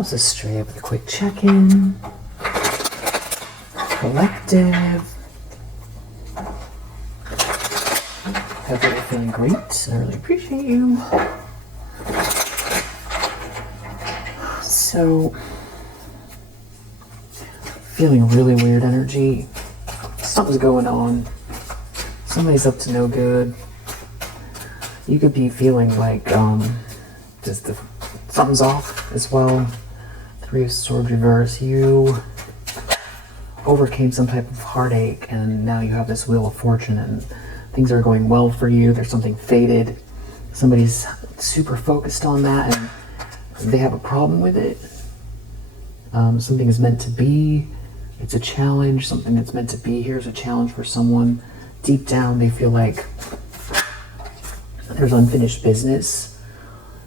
I'll just straight up with a quick check-in. Collective. Hope you're feeling great. I really appreciate you. So, feeling really weird energy. Something's going on. Somebody's up to no good. You could be feeling like something's off as well. Three of Swords reverse. You overcame some type of heartache, and now you have this Wheel of Fortune, and things are going well for you. There's something fated. Somebody's super focused on that, and they have a problem with it. Something is meant to be. It's a challenge. Something that's meant to be here is a challenge for someone. Deep down, they feel like there's unfinished business,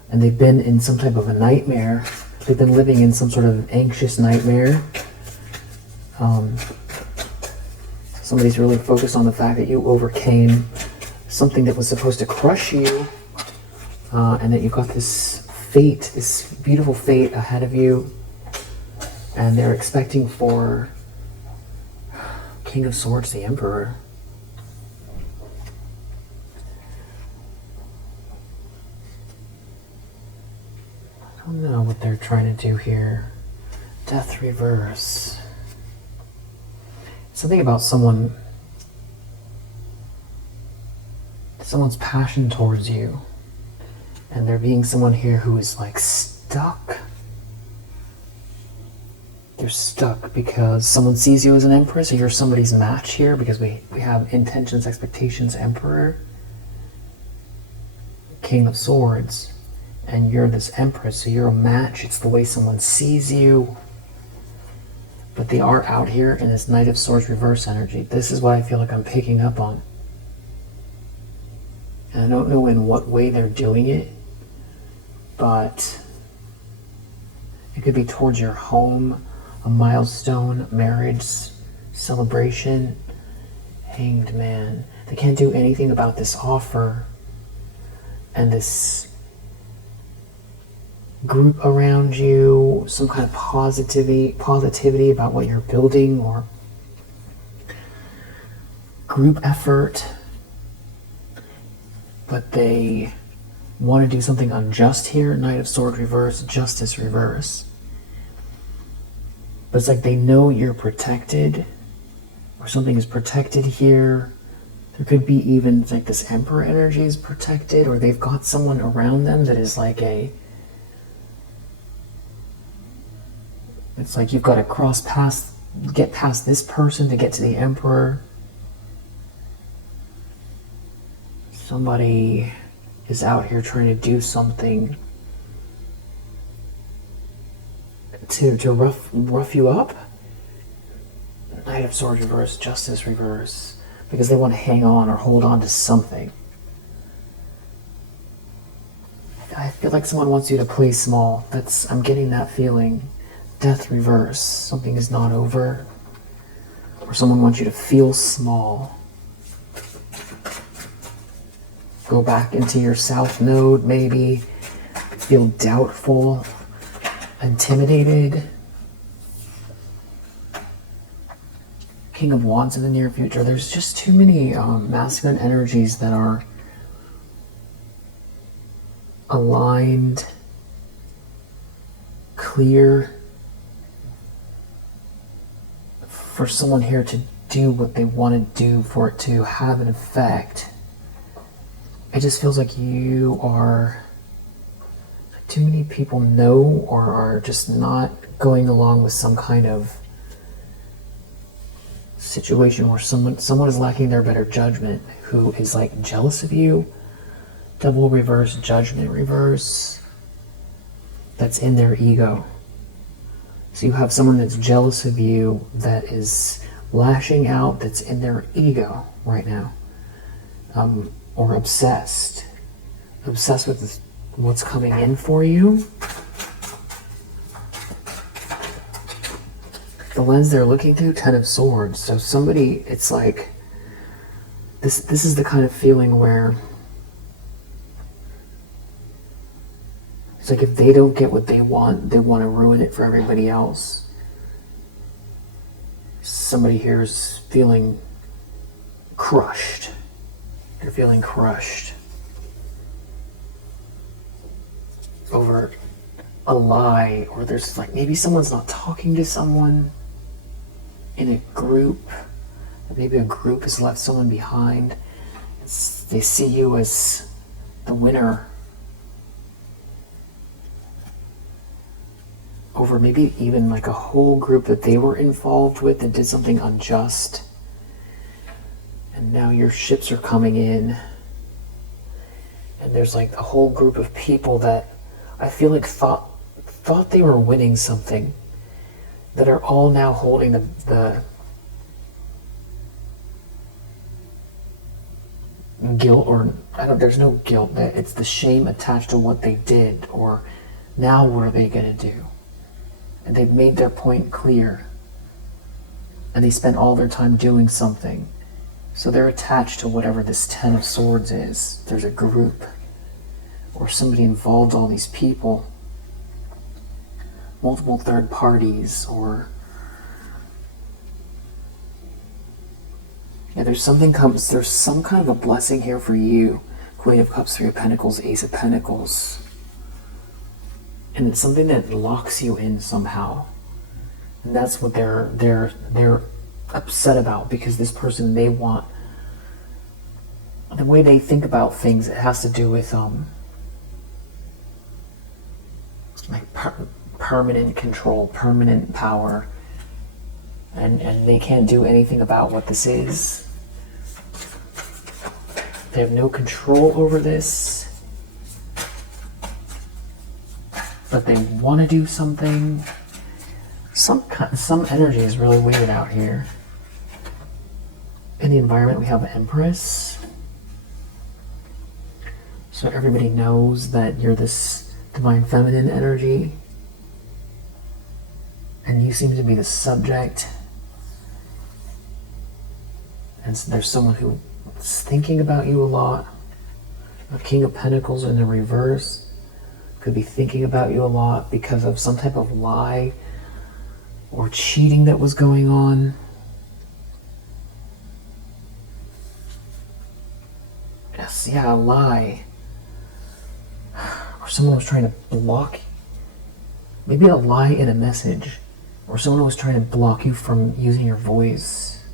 and they've been in some type of a nightmare. They've been living in some sort of anxious nightmare. Somebody's really focused on the fact that you overcame something that was supposed to crush you, and that you got this fate, this beautiful fate ahead of you, and they're expecting for King of Swords, the Emperor. I don't know what they're trying to do here. Death reverse. Something about someone's passion towards you, and there being someone here who is like stuck. They're stuck because someone sees you as an empress, or you're somebody's match here, because we have intentions, expectations, Emperor, King of Swords, and you're this empress, so you're a match. It's the way someone sees you. But they are out here in this Knight of Swords reverse energy. This is what I feel like I'm picking up on. And I don't know in what way they're doing it, but it could be towards your home, a milestone, marriage, celebration. Hanged Man. They can't do anything about this offer and this group around you, some kind of positivity about what you're building, or group effort, but they want to do something unjust here. Knight of Swords reverse, Justice reverse. But it's like they know you're protected, or something is protected here. There could be even like this Emperor energy is protected, or they've got someone around them that is like it's like you've got to get past this person to get to the Emperor. Somebody is out here trying to do something to rough you up. Knight of Swords reverse, Justice reverse, because they want to hang on or hold on to something. I feel like someone wants you to play small. I'm getting that feeling. Death reverse, something is not over, or someone wants you to feel small. Go back into your south node, maybe. Feel doubtful, intimidated. King of Wands in the near future. There's just too many masculine energies that are aligned, clear, for someone here to do what they want to do, for it to have an effect. It just feels like you are, too many people know or are just not going along with some kind of situation where someone is lacking their better judgment, who is like jealous of you. Devil reverse, Judgment reverse. That's in their ego. So you have someone that's jealous of you, that is lashing out, that's in their ego right now. Or obsessed. Obsessed with what's coming in for you. The lens they're looking through, Ten of Swords. So somebody, it's like, this is the kind of feeling where It's like if they don't get what they want to ruin it for everybody else. Somebody here is feeling crushed. They're feeling crushed over a lie, or there's like maybe someone's not talking to someone in a group. Maybe a group has left someone behind. They see you as the winner over maybe even like a whole group that they were involved with and did something unjust. And now your ships are coming in. And there's like a whole group of people that I feel like thought they were winning something, that are all now holding the guilt, or there's no guilt, it's the shame attached to what they did, or now what are they going to do? And they've made their point clear, and they spent all their time doing something, so they're attached to whatever this 10 of Swords is. There's a group or somebody involved, all these people, multiple third parties, or there's some kind of a blessing here for you. Queen of Cups, Three of Pentacles, Ace of Pentacles. And it's something that locks you in somehow. And that's what they're upset about, because this person, they want, the way they think about things, it has to do with like permanent control, permanent power. And they can't do anything about what this is. They have no control over this. But they want to do something. Some energy is really weird out here. In the environment, we have an Empress. So everybody knows that you're this divine feminine energy. And you seem to be the subject. And so there's someone who's thinking about you a lot. A King of Pentacles in the reverse could be thinking about you a lot because of some type of lie or cheating that was going on. Yes, yeah, a lie. Or someone was trying to block, maybe a lie in a message, or someone was trying to block you from using your voice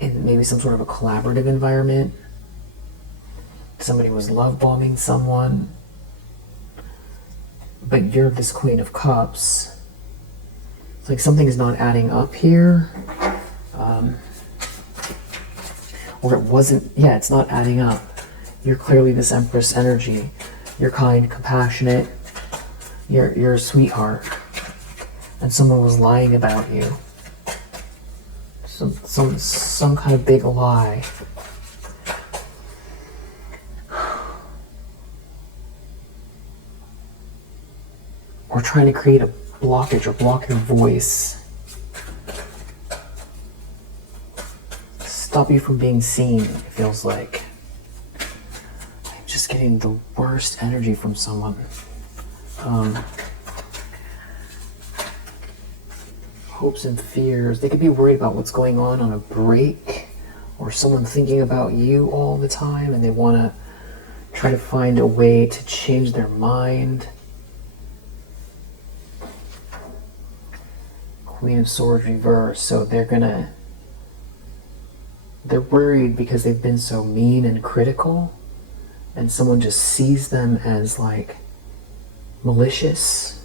in maybe some sort of a collaborative environment. Somebody was love bombing someone, but you're this Queen of Cups. It's like something is not adding up here. Or it wasn't, yeah, it's not adding up. You're clearly this Empress energy. You're kind, compassionate. You're a sweetheart. And someone was lying about you. Some kind of big lie. Or trying to create a blockage or block your voice. Stop you from being seen, it feels like. I'm just getting the worst energy from someone. Hopes and fears. They could be worried about what's going on a break, or someone thinking about you all the time, and they want to try to find a way to change their mind. Queen of Swords reverse. So they're worried because they've been so mean and critical, and someone just sees them as like malicious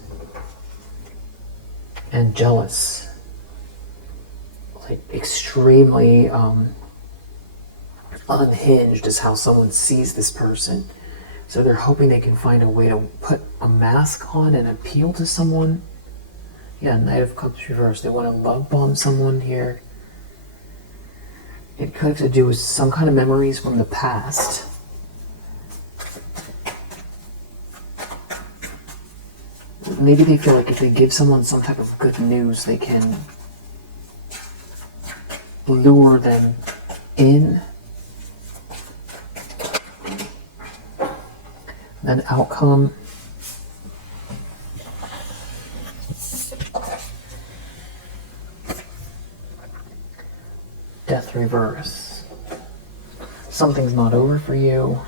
and jealous, like extremely unhinged is how someone sees this person. So they're hoping they can find a way to put a mask on and appeal to someone. Yeah, Knight of Cups reversed. They want to love bomb someone here. It could have to do with some kind of memories from the past. Maybe they feel like if they give someone some type of good news, they can lure them in. Then outcome. reverse. Something's not over for you.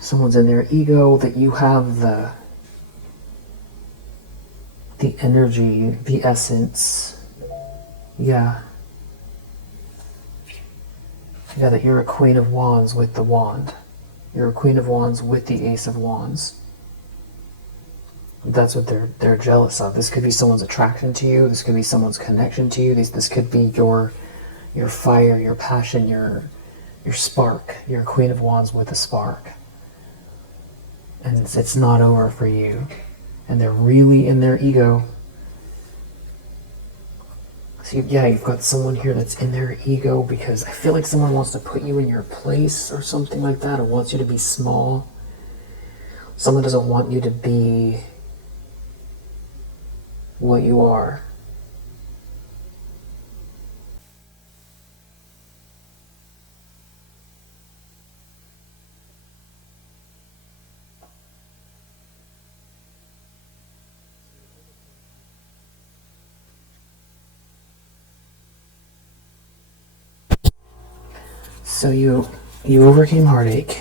Someone's in their ego, that you have the energy, the essence. Yeah. Yeah, that you're a Queen of Wands with the wand. You're a Queen of Wands with the Ace of Wands. That's what they're jealous of. This could be someone's attraction to you. This could be someone's connection to you. This could be your fire, your passion, your spark. You're a Queen of Wands with a spark. And it's not over for you. And they're really in their ego. So yeah, you've got someone here that's in their ego because I feel like someone wants to put you in your place or something like that, or wants you to be small. Someone doesn't want you to be what you are. So you overcame heartache.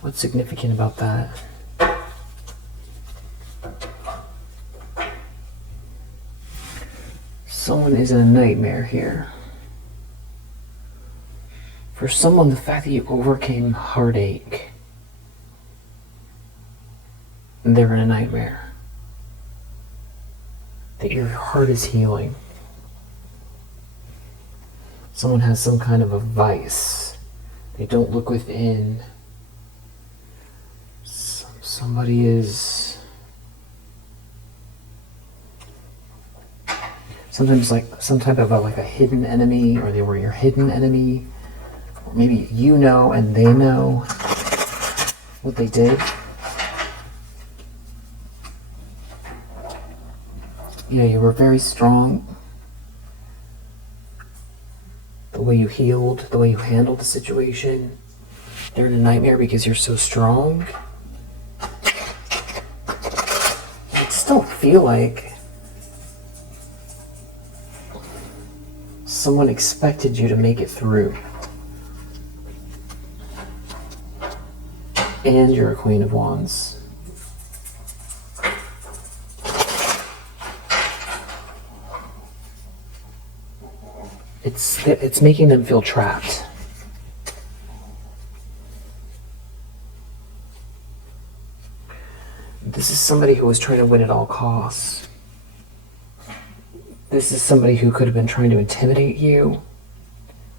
What's significant about that? Someone is in a nightmare here. For someone, the fact that you overcame heartache, they're in a nightmare. That your heart is healing. Someone has some kind of a vice. They don't look within. Somebody is sometimes like some type of like a hidden enemy, or they were your hidden enemy, or maybe you know and they know what they did. Yeah, you were very strong. The way you healed, the way you handled the situation. They're in a nightmare because you're so strong. I just don't feel like someone expected you to make it through. And you're a Queen of Wands. It's making them feel trapped. This is somebody who was trying to win at all costs. This is somebody who could have been trying to intimidate you,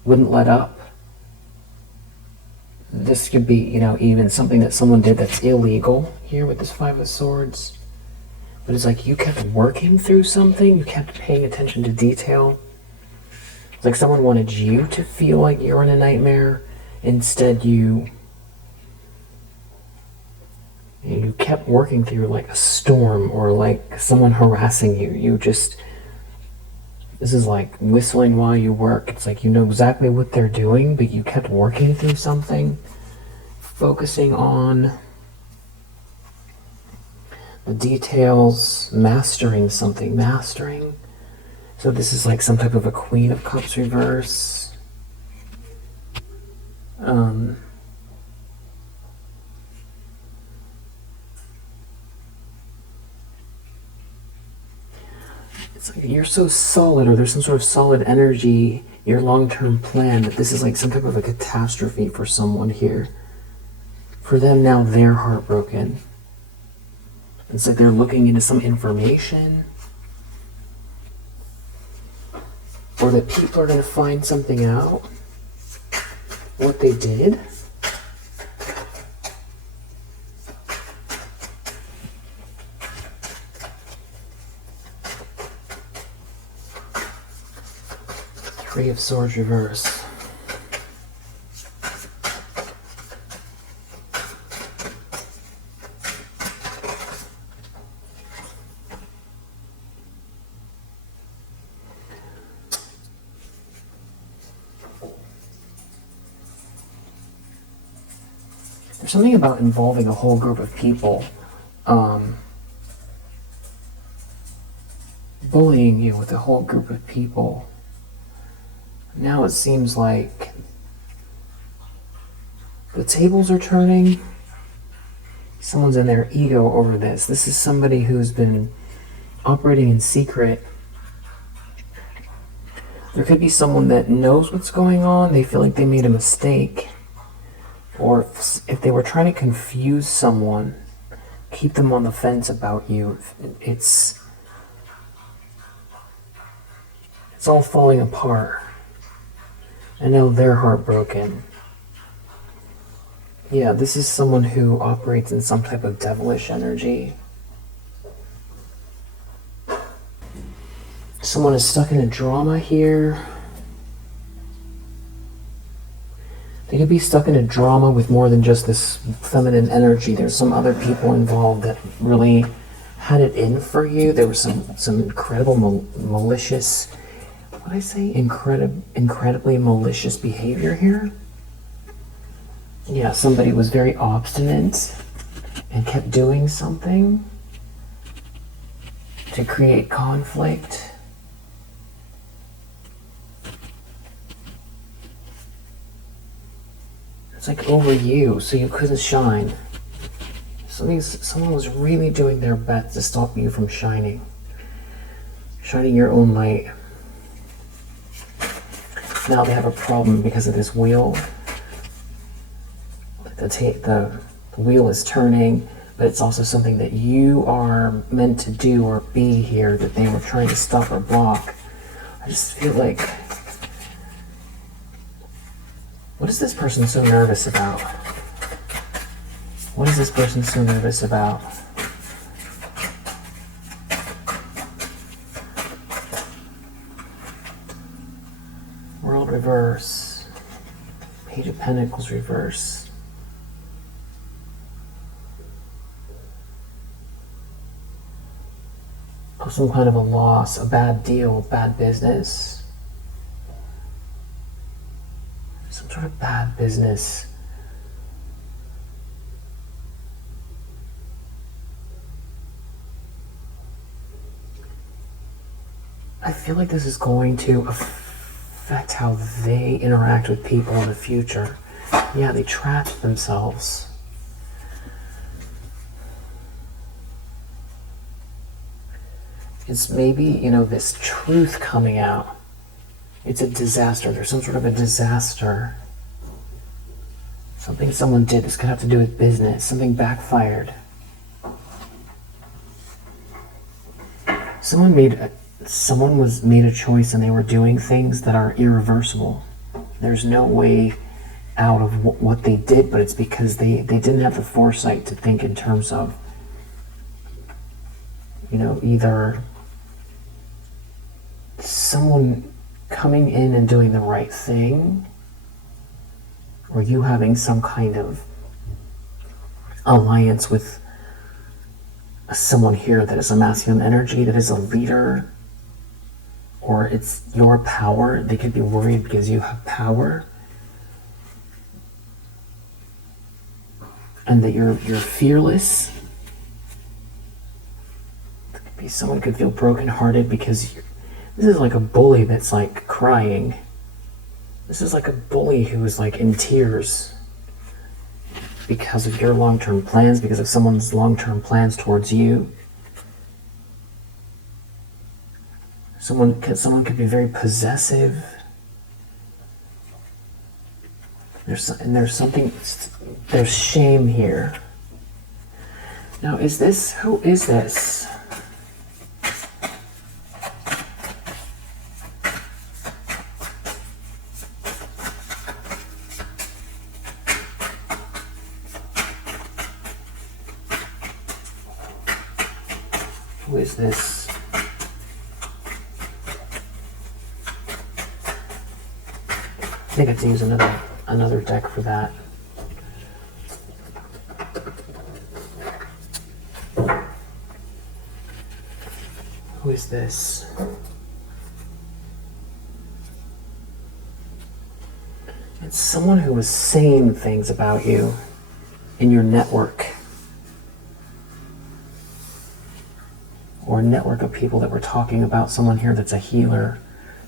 wouldn't let up. This could be, even something that someone did that's illegal here with this Five of Swords. But it's like you kept working through something, you kept paying attention to detail. It's like someone wanted you to feel like you're in a nightmare. Instead, you kept working through like a storm or like someone harassing you. This is like whistling while you work. It's like you know exactly what they're doing, but you kept working through something, focusing on the details, mastering something, So this is like some type of a Queen of Cups reverse. It's like you're so solid, or there's some sort of solid energy, your long-term plan, that this is like some type of a catastrophe for someone here. For them now, they're heartbroken. It's like they're looking into some information, or that people are going to find something out, what they did. Three of Swords reverse. There's something about involving a whole group of people. bullying you with a whole group of people. Now it seems like the tables are turning. Someone's in their ego over this. This is somebody who's been operating in secret. There could be someone that knows what's going on. They feel like they made a mistake. Or if they were trying to confuse someone, keep them on the fence about you. It's all falling apart. I know they're heartbroken. Yeah, this is someone who operates in some type of devilish energy. Someone is stuck in a drama here. They could be stuck in a drama with more than just this feminine energy. There's some other people involved that really had it in for you. There was some incredible malicious, what did I say? Incredibly malicious behavior here. Yeah, somebody was very obstinate and kept doing something to create conflict. It's like over you, so you couldn't shine. Someone was really doing their best to stop you from shining your own light. Now they have a problem because of this wheel. The wheel is turning, but it's also something that you are meant to do or be here that they were trying to stop or block. I just feel like, what is this person so nervous about? What is this person so nervous about? World reverse. Page of Pentacles reverse. Some kind of a loss, a bad deal, bad business. Some sort of bad business. I feel like this is going to affect how they interact with people in the future. Yeah, they trapped themselves. It's maybe, this truth coming out. It's a disaster. There's some sort of a disaster. Something someone did. This could have to do with business. Something backfired. Someone made a choice and they were doing things that are irreversible. There's no way out of what they did, but it's because they didn't have the foresight to think in terms of, either someone coming in and doing the right thing, or you having some kind of alliance with someone here that is a masculine energy, that is a leader, or it's your power. They could be worried because you have power, and that you're fearless. Someone could feel brokenhearted because this is like a bully that's like crying. This is like a bully who is like in tears because of your long-term plans, because of someone's long-term plans towards you. Someone could be very possessive. There's shame here. Now, who is this? Who is this? I think I have to use another deck for that. Who is this? It's someone who was saying things about you in your network. or a network of people that we're talking about, someone here that's a healer,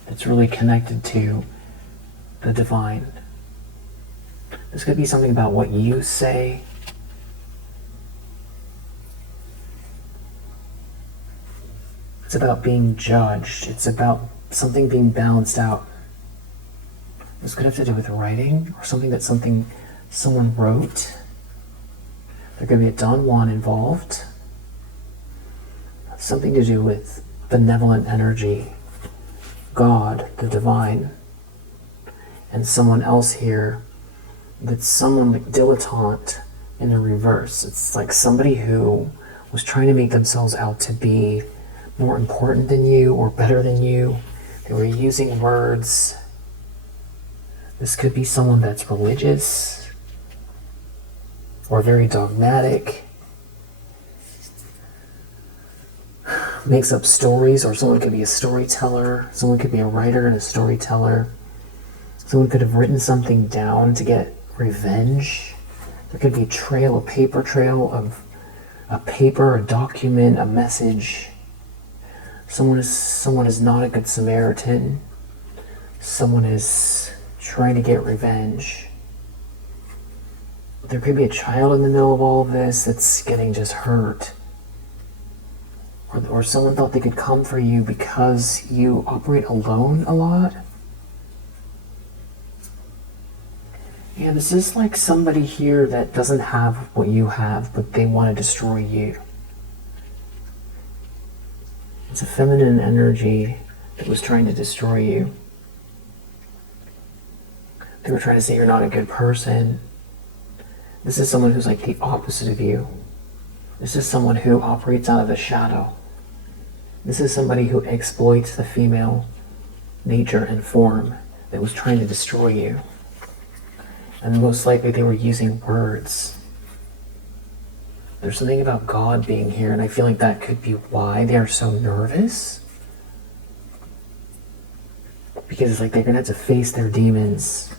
that's really connected to the divine. This could be something about what you say. It's about being judged. It's about something being balanced out. This could have to do with writing, or something that someone wrote. There could be a Don Juan involved. Something to do with benevolent energy, God, the divine, and someone else here that's someone like dilettante in the reverse. It's like somebody who was trying to make themselves out to be more important than you or better than you. They were using words. This could be someone that's religious or very dogmatic, makes up stories, or someone could be a storyteller, someone could be a writer and a storyteller. Someone could have written something down to get revenge. There could be a paper trail of a paper, a document, a message. Someone is not a good Samaritan. Someone is trying to get revenge. There could be a child in the middle of all of this that's getting just hurt. Or someone thought they could come for you because you operate alone a lot. Yeah, this is like somebody here that doesn't have what you have, but they want to destroy you. It's a feminine energy that was trying to destroy you. They were trying to say you're not a good person. This is someone who's like the opposite of you. This is someone who operates out of the shadow. This is somebody who exploits the female nature and form that was trying to destroy you. And most likely they were using words. There's something about God being here, and I feel like that could be why they are so nervous. Because it's like they're going to have to face their demons.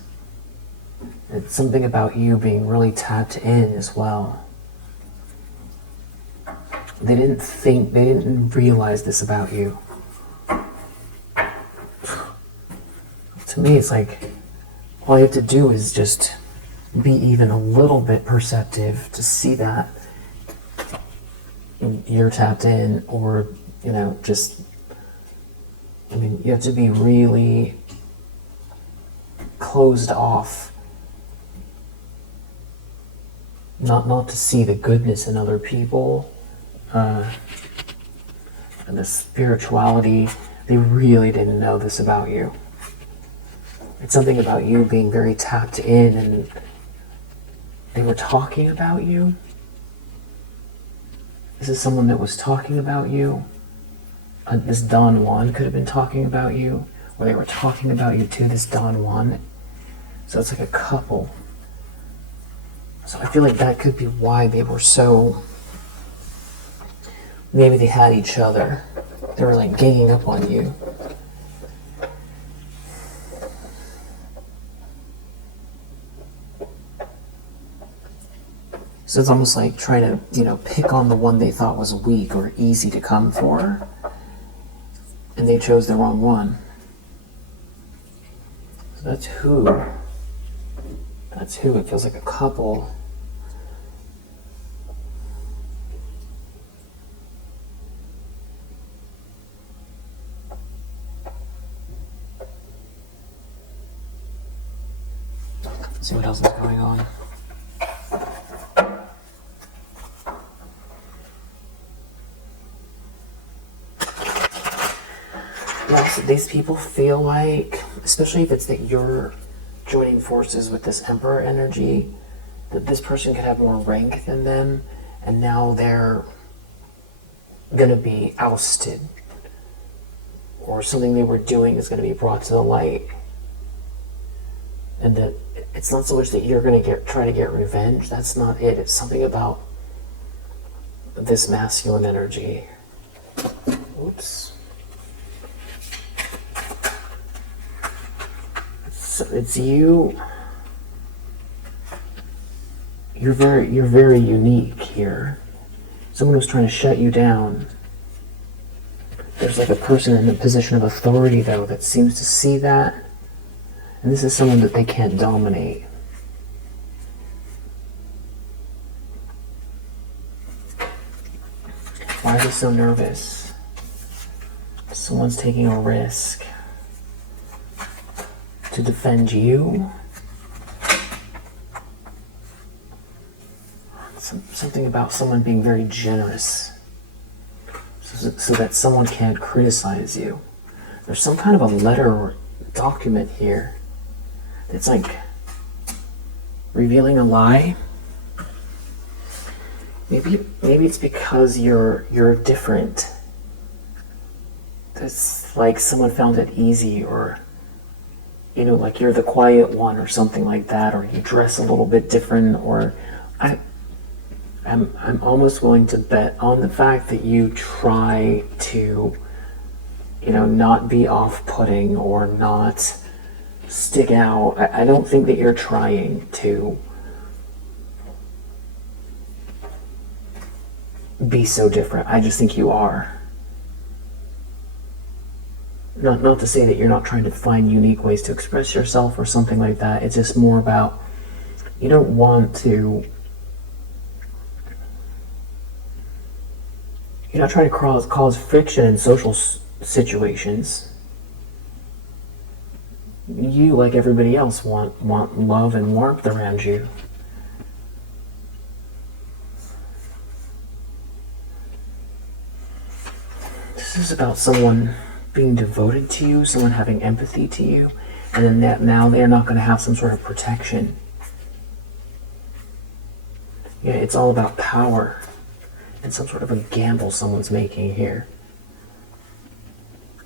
It's something about you being really tapped in as well. They didn't realize this about you. To me, it's like, all you have to do is just be even a little bit perceptive to see that you're tapped in, or, you have to be really closed off. Not to see the goodness in other people. And the spirituality, they really didn't know this about you. It's something about you being very tapped in, and they were talking about you. This is someone that was talking about you. This Don Juan could have been talking about you, or they were talking about you to this Don Juan. So it's like a couple. So I feel like that could be why they were so... Maybe they had each other. They were like ganging up on you. So it's almost like trying to, pick on the one they thought was weak or easy to come for. And they chose the wrong one. So that's who. It feels like a couple. Let's see what else is going on. Yes, these people feel like, especially if it's that you're joining forces with this Emperor energy, that this person could have more rank than them, and now they're going to be ousted, or something they were doing is going to be brought to the light. And that it's not so much that you're going to try to get revenge. That's not it. It's something about this masculine energy. Oops. It's you. You're very unique here. Someone was trying to shut you down. there's like a person in a position of authority, though, that seems to see that. And this is someone that they can't dominate. Why are they so nervous? Someone's taking a risk to defend you. Something about someone being very generous so that someone can't criticize you. There's some kind of a letter or document here. It's like revealing a lie. Maybe it's because you're different. It's like someone found it easy, or like you're the quiet one or something like that, or you dress a little bit different, or I'm almost willing to bet on the fact that you try to not be off-putting or not stick out. I don't think that you're trying to be so different. I just think you are. Not to say that you're not trying to find unique ways to express yourself or something like that. It's just more about you don't want to. You're not trying to cause friction in social situations. You, like everybody else, want love and warmth around you. This is about someone being devoted to you, someone having empathy to you, and then now they're not going to have some sort of protection. Yeah, it's all about power and some sort of a gamble someone's making here.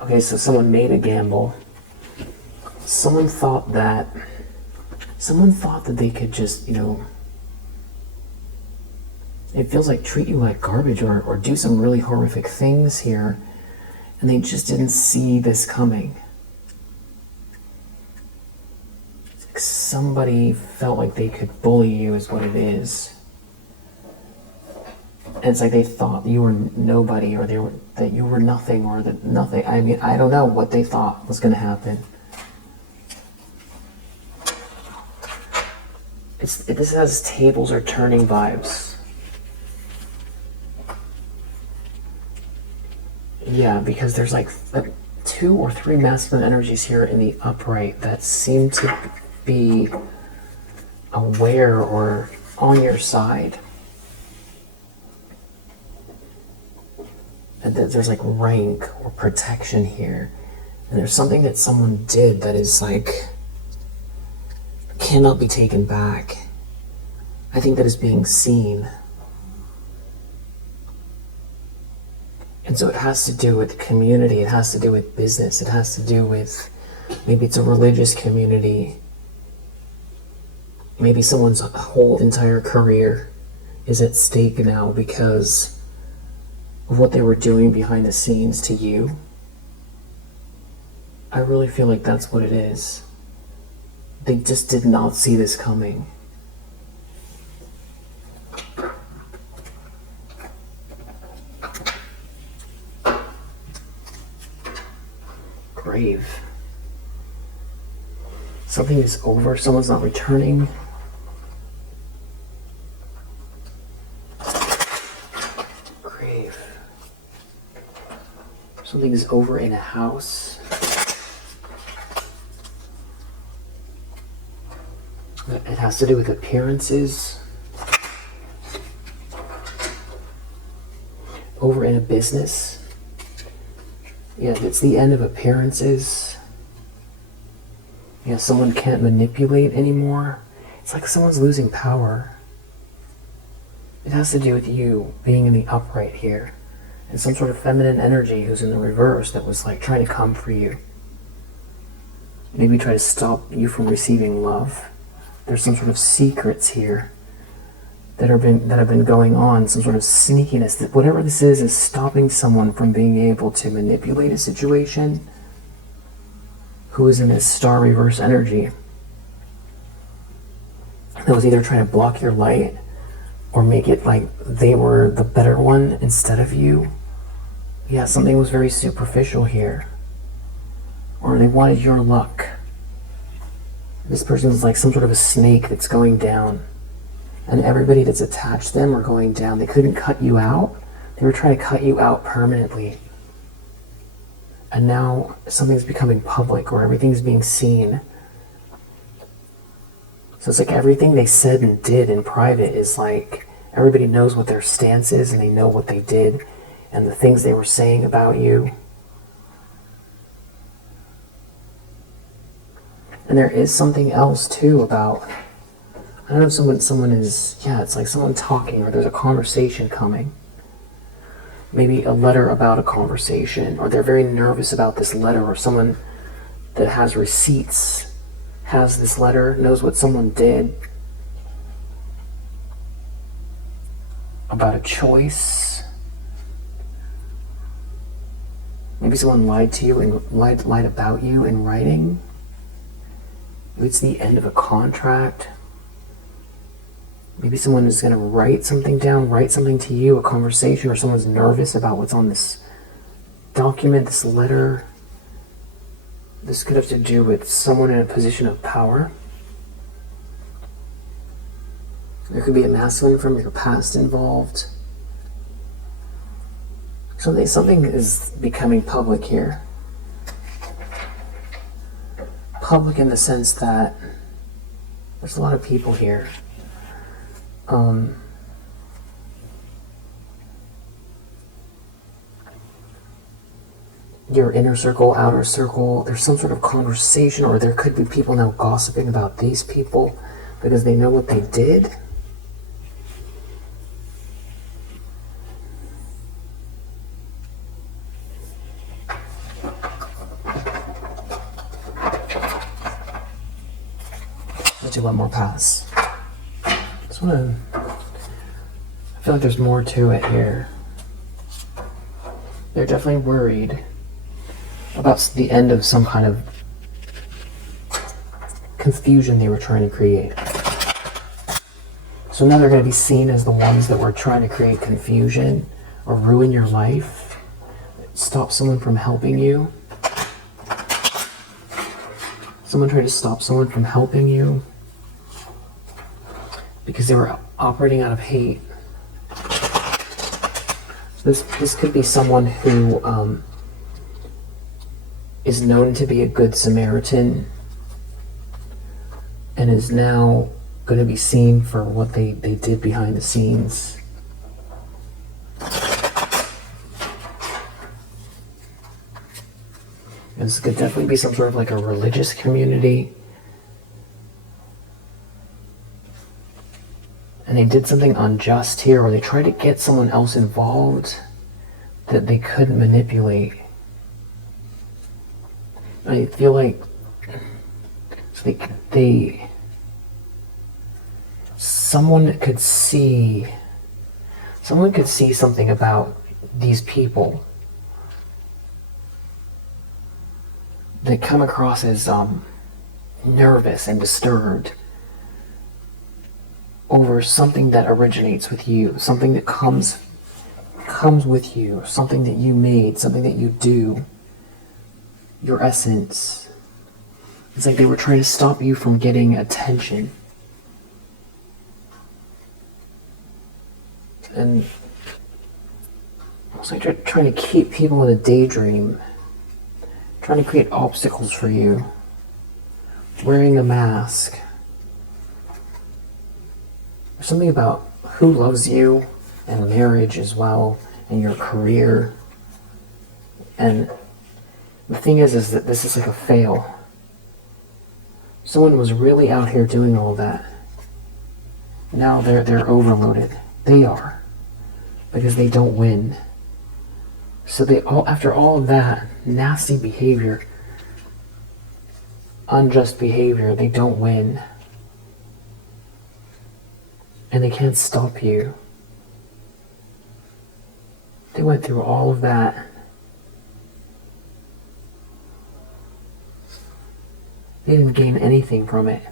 Okay, so someone made a gamble. Someone thought that they could just, it feels like treat you like garbage or do some really horrific things here, and they just didn't see this coming. It's like somebody felt like they could bully you is what it is. And it's like they thought you were nobody, or that you were nothing, or that nothing. I mean, I don't know what they thought was going to happen. This has tables are turning vibes. Yeah, because there's like 2 or 3 masculine energies here in the upright that seem to be aware or on your side. And there's like rank or protection here. And there's something that someone did that is like cannot be taken back. I think that is being seen. And so it has to do with community, it has to do with business, it has to do with, maybe it's a religious community. Maybe someone's whole entire career is at stake now because of what they were doing behind the scenes to you. I really feel like that's what it is. They just did not see this coming. Grave. Something is over, someone's not returning. Grave. Something is over in a house. It has to do with appearances. Over in a business. Yeah, it's the end of appearances. Yeah, someone can't manipulate anymore. It's like someone's losing power. It has to do with you being in the upright here. And some sort of feminine energy who's in the reverse that was like trying to come for you. Maybe try to stop you from receiving love. There's some sort of secrets here that have been going on, some sort of sneakiness. Whatever this is stopping someone from being able to manipulate a situation who is in this star reverse energy. That was either trying to block your light or make it like they were the better one instead of you. Yeah, something was very superficial here. Or they wanted your luck. This person is like some sort of a snake that's going down. And everybody that's attached to them are going down. They couldn't cut you out. They were trying to cut you out permanently. And now something's becoming public, or everything's being seen. So it's like everything they said and did in private is like, everybody knows what their stance is, and they know what they did, and the things they were saying about you. And there is something else too about, I don't know if someone is, yeah, it's like someone talking, or there's a conversation coming. Maybe a letter about a conversation, or they're very nervous about this letter, or someone that has receipts has this letter, knows what someone did about a choice. Maybe someone lied to you and lied about you in writing. Maybe it's the end of a contract. Maybe someone is going to write something down, write something to you, a conversation, or someone's nervous about what's on this document, this letter. This could have to do with someone in a position of power. There could be a masculine from your past involved. Something is becoming public here. Public in the sense that there's a lot of people here. Your inner circle, outer circle, there's some sort of conversation, or there could be people now gossiping about these people because they know what they did. Let's do one more pass. I feel like there's more to it here. They're definitely worried about the end of some kind of confusion they were trying to create. So now they're going to be seen as the ones that were trying to create confusion or ruin your life, stop someone from helping you. Someone tried to stop someone from helping you because they were operating out of hate. This could be someone who is known to be a good Samaritan and is now going to be seen for what they did behind the scenes. This could definitely be some sort of like a religious community. And they did something unjust here, or they tried to get someone else involved that they couldn't manipulate. I feel like someone could see something about these people that come across as nervous and disturbed over something that originates with you, something that comes with you, something that you made, something that you do, your essence. It's like they were trying to stop you from getting attention. And it's like trying to keep people in a daydream, trying to create obstacles for you, wearing a mask. There's something about who loves you and marriage as well, and your career. And the thing is that this is like a fail. Someone was really out here doing all that. Now they're overloaded. They are. Because they don't win. So after all of that nasty behavior, unjust behavior, they don't win. And they can't stop you. They went through all of that. They didn't gain anything from it.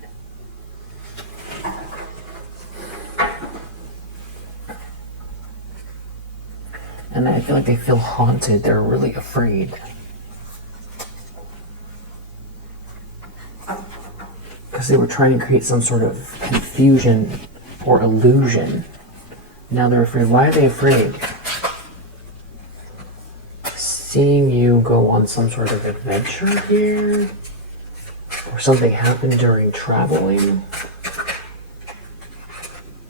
And I feel like they feel haunted. They're really afraid. Because they were trying to create some sort of confusion or illusion. Now they're afraid. Why are they afraid? Seeing you go on some sort of adventure here, or something happened during traveling.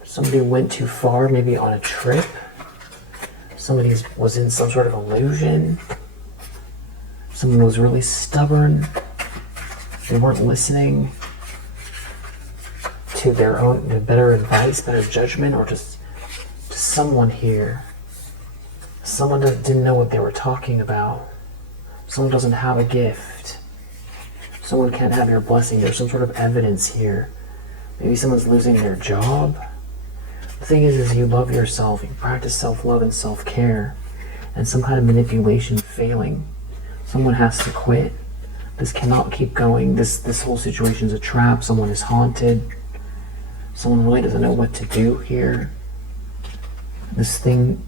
Somebody went too far, maybe on a trip. Somebody was in some sort of illusion. Someone was really stubborn. They weren't listening to their own better advice, better judgment, or just someone here. Someone that didn't know what they were talking about. Someone doesn't have a gift. Someone can't have your blessing. There's some sort of evidence here. Maybe someone's losing their job. The thing is you love yourself. You practice self-love and self-care. And some kind of manipulation failing. Someone has to quit. This cannot keep going. This whole situation is a trap. Someone is haunted. Someone really doesn't know what to do here. This thing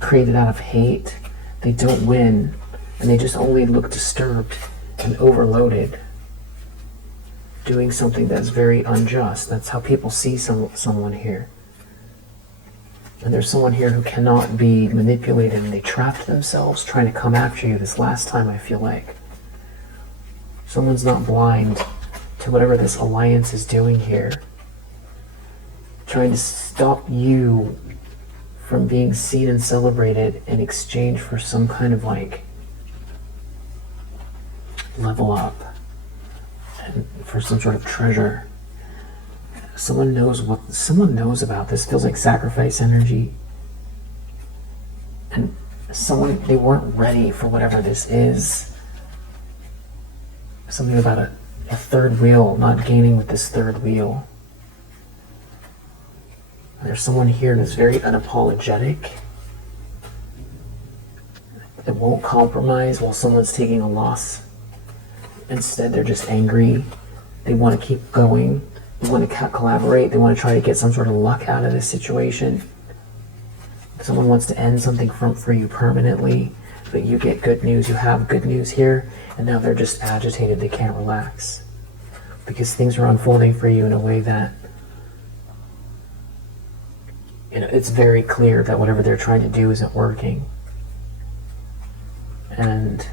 created out of hate. They don't win, and they just only look disturbed and overloaded, doing something that's very unjust. That's how people see someone here. And there's someone here who cannot be manipulated, and they trapped themselves trying to come after you this last time, I feel like. Someone's not blind to whatever this alliance is doing here, trying to stop you from being seen and celebrated in exchange for some kind of like level up and for some sort of treasure. Someone knows about this. Feels like sacrifice energy. And they weren't ready for whatever this is. Something about a third wheel, not gaining with this third wheel. There's someone here that's very unapologetic. It won't compromise while someone's taking a loss. Instead, they're just angry. They want to keep going. They want to collaborate. They want to try to get some sort of luck out of this situation. Someone wants to end something for you permanently, but you get good news. You have good news here, and now they're just agitated. They can't relax because things are unfolding for you in a way that it's very clear that whatever they're trying to do isn't working. And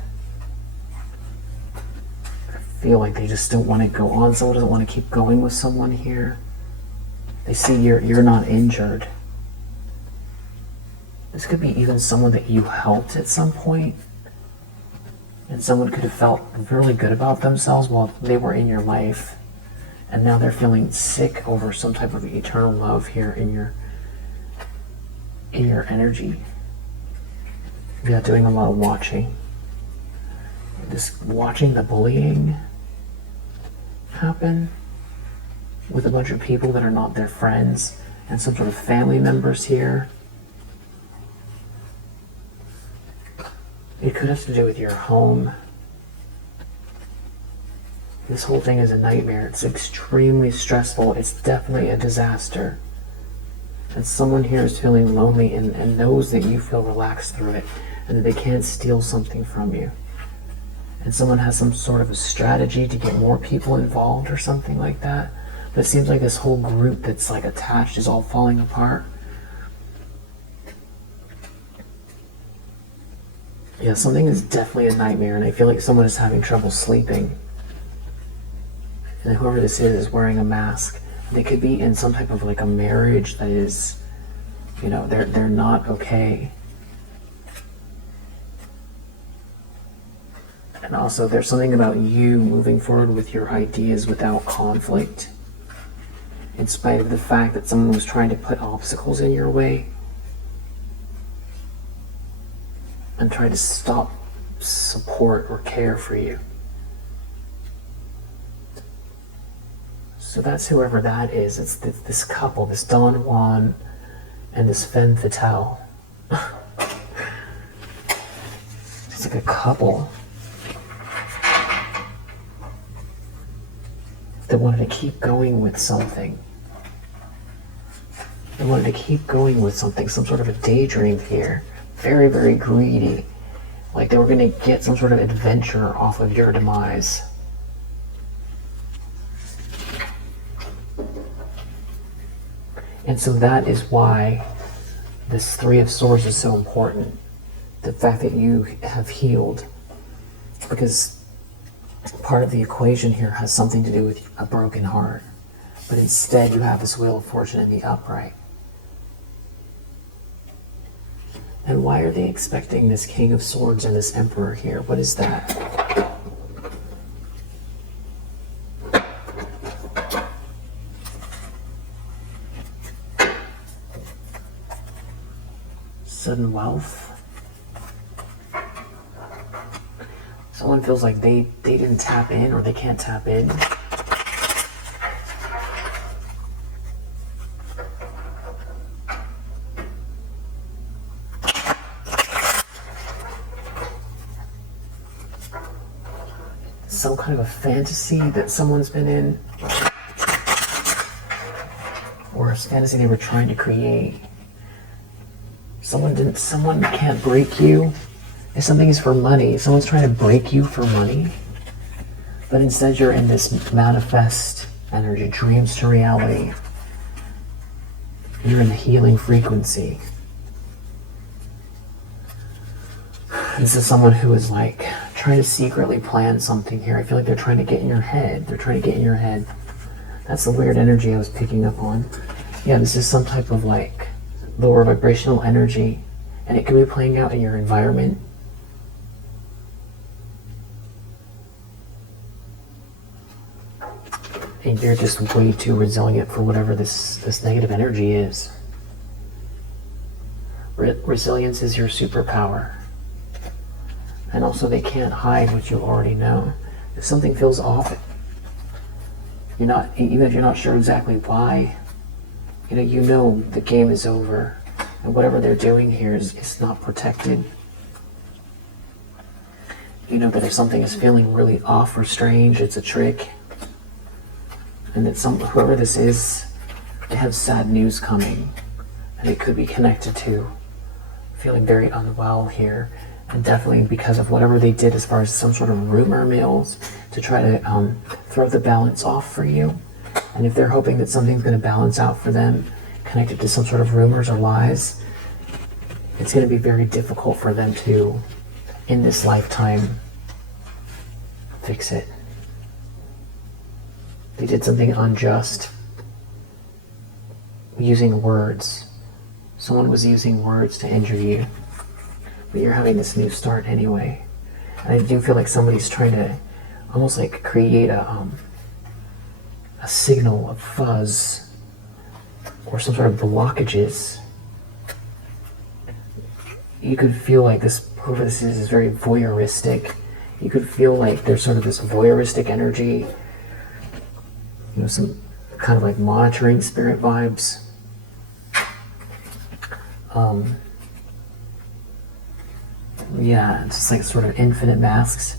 I feel like they just don't want to go on. Someone doesn't want to keep going with someone here. They see you're not injured. This could be even someone that you helped at some point. And someone could have felt really good about themselves while they were in your life. And now they're feeling sick over some type of eternal love here in your energy. Yeah, doing a lot of watching. Just watching the bullying happen with a bunch of people that are not their friends and some sort of family members here. It could have to do with your home. This whole thing is a nightmare. It's extremely stressful. It's definitely a disaster. And someone here is feeling lonely and knows that you feel relaxed through it and that they can't steal something from you. And someone has some sort of a strategy to get more people involved or something like that. But it seems like this whole group that's like attached is all falling apart. Yeah, something is definitely a nightmare, and I feel like someone is having trouble sleeping. And whoever this is wearing a mask. They could be in some type of like a marriage that is, they're not okay. And also there's something about you moving forward with your ideas without conflict. In spite of the fact that someone was trying to put obstacles in your way. And try to stop support or care for you. So that's whoever that is. It's this couple, this Don Juan and this femme fatale. It's like a couple that wanted to keep going with something. They wanted to keep going with something, some sort of a daydream here. very, very greedy. Like they were going to get some sort of adventure off of your demise. And so that is why this Three of Swords is so important. The fact that you have healed. Because part of the equation here has something to do with a broken heart. But instead you have this Wheel of Fortune in the upright. And why are they expecting this King of Swords and this Emperor here? What is that? Sudden wealth. Someone feels like they didn't tap in or they can't tap in. Some kind of a fantasy that someone's been in. Or a fantasy they were trying to create. Someone can't break you. If something is for money, someone's trying to break you for money. But instead you're in this manifest energy, dreams to reality. You're in the healing frequency. This is someone who is like trying to secretly plan something here. I feel like they're trying to get in your head. They're trying to get in your head. That's the weird energy I was picking up on. Yeah, this is some type of like lower vibrational energy, and it could be playing out in your environment. And you're just way too resilient for whatever this negative energy is. Resilience is your superpower. And also they can't hide what you already know. If something feels off, even if you're not sure exactly why, you know the game is over. And whatever they're doing here is not protected. You know that if something is feeling really off or strange, it's a trick. And that whoever this is, they have sad news coming. And it could be connected to feeling very unwell here. And definitely because of whatever they did as far as some sort of rumor mills to try to throw the balance off for you. And if they're hoping that something's going to balance out for them, connected to some sort of rumors or lies, it's going to be very difficult for them to, in this lifetime, fix it. They did something unjust using words. Someone was using words to injure you. But you're having this new start anyway. And I do feel like somebody's trying to almost like create a signal of fuzz or some sort of blockages. You could feel like whoever this is very voyeuristic. You could feel like there's sort of this voyeuristic energy. Some kind of like monitoring spirit vibes. Yeah, it's just like sort of infinite masks.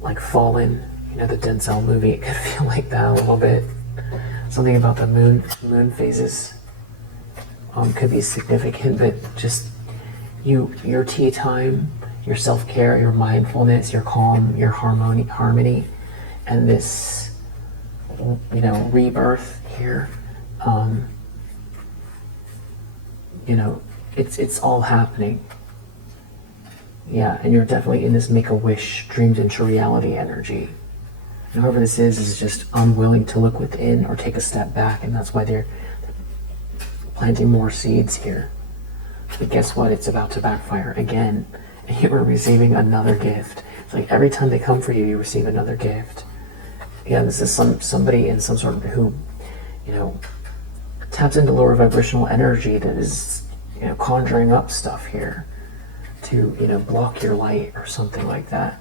Like Fallen, the Denzel movie, it could feel like that a little bit. Something about the moon phases could be significant, but just your tea time, your self-care, your mindfulness, your calm, your harmony, and this, rebirth here. It's all happening. Yeah, and you're definitely in this make-a-wish, dreams into reality energy. And whoever this is just unwilling to look within or take a step back, and that's why they're planting more seeds here. But guess what? It's about to backfire again, and you are receiving another gift. It's like every time they come for you, you receive another gift. Yeah, this is somebody in some sort of who, taps into lower vibrational energy that is, conjuring up stuff here to, block your light or something like that.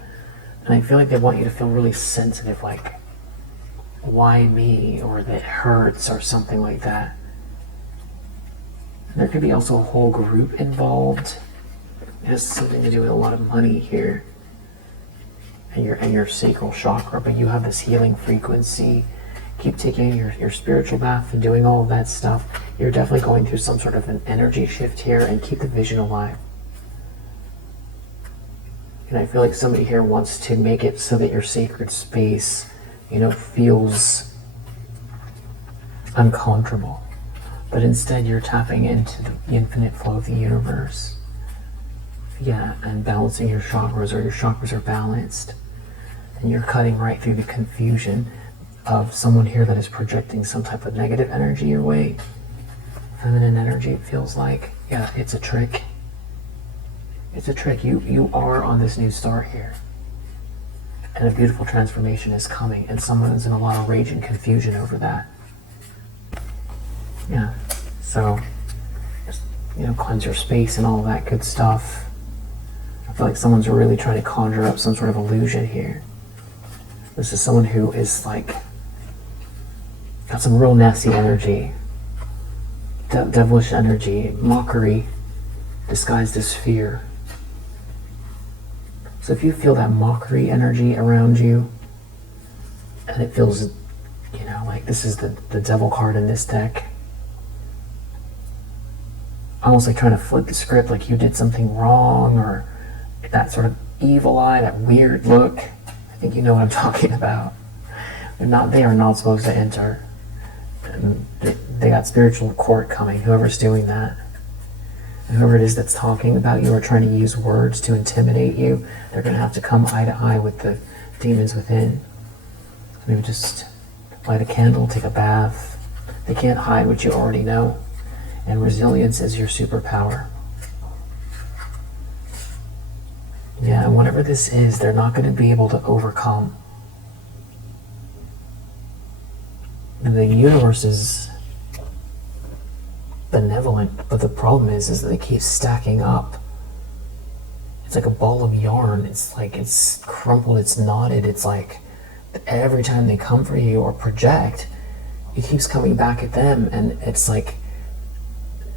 And I feel like they want you to feel really sensitive, like, why me? Or that it hurts or something like that. And there could be also a whole group involved. It has something to do with a lot of money here. And your sacral chakra, but you have this healing frequency. Keep taking your spiritual bath and doing all of that stuff. You're definitely going through some sort of an energy shift here, and keep the vision alive. And I feel like somebody here wants to make it so that your sacred space, feels uncomfortable. But instead you're tapping into the infinite flow of the universe. Yeah, and balancing your chakras, or your chakras are balanced. And you're cutting right through the confusion of someone here that is projecting some type of negative energy your way. Feminine energy, it feels like. Yeah, it's a trick. It's a trick. You are on this new start here. And a beautiful transformation is coming, and someone is in a lot of rage and confusion over that. Yeah, so just, cleanse your space and all that good stuff. I feel like someone's really trying to conjure up some sort of illusion here. This is someone who is like, got some real nasty energy, devilish energy, mockery disguised as fear. So if you feel that mockery energy around you, and it feels, like this is the devil card in this deck, almost like trying to flip the script, like you did something wrong, or that sort of evil eye, that weird look. I think you know what I'm talking about. They are not supposed to enter. And they got spiritual court coming, whoever's doing that. And whoever it is that's talking about you or trying to use words to intimidate you, they're going to have to come eye to eye with the demons within. Maybe just light a candle, take a bath. They can't hide what you already know. And resilience is your superpower. Yeah, and whatever this is, they're not going to be able to overcome. The universe is benevolent, but the problem is that they keep stacking up. It's like a ball of yarn. It's like it's crumpled, it's knotted. It's like every time they come for you or project, it keeps coming back at them, and it's like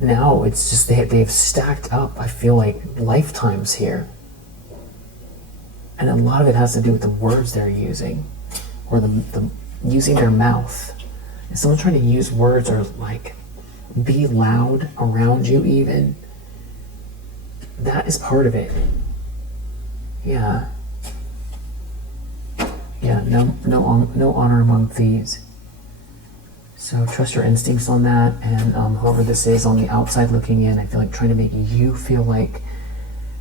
now it's just they've stacked up, I feel like, lifetimes here. And a lot of it has to do with the words they're using, or the using their mouth. If someone's trying to use words or like be loud around you even, that is part of it. Yeah. Yeah, no honor among thieves. So trust your instincts on that, and whoever this is on the outside looking in, I feel like trying to make you feel like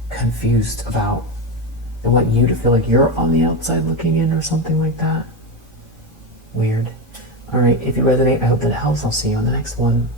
confused about, they want you to feel like you're on the outside looking in or something like that. Weird. Alright, if you resonate, I hope that helps. I'll see you on the next one.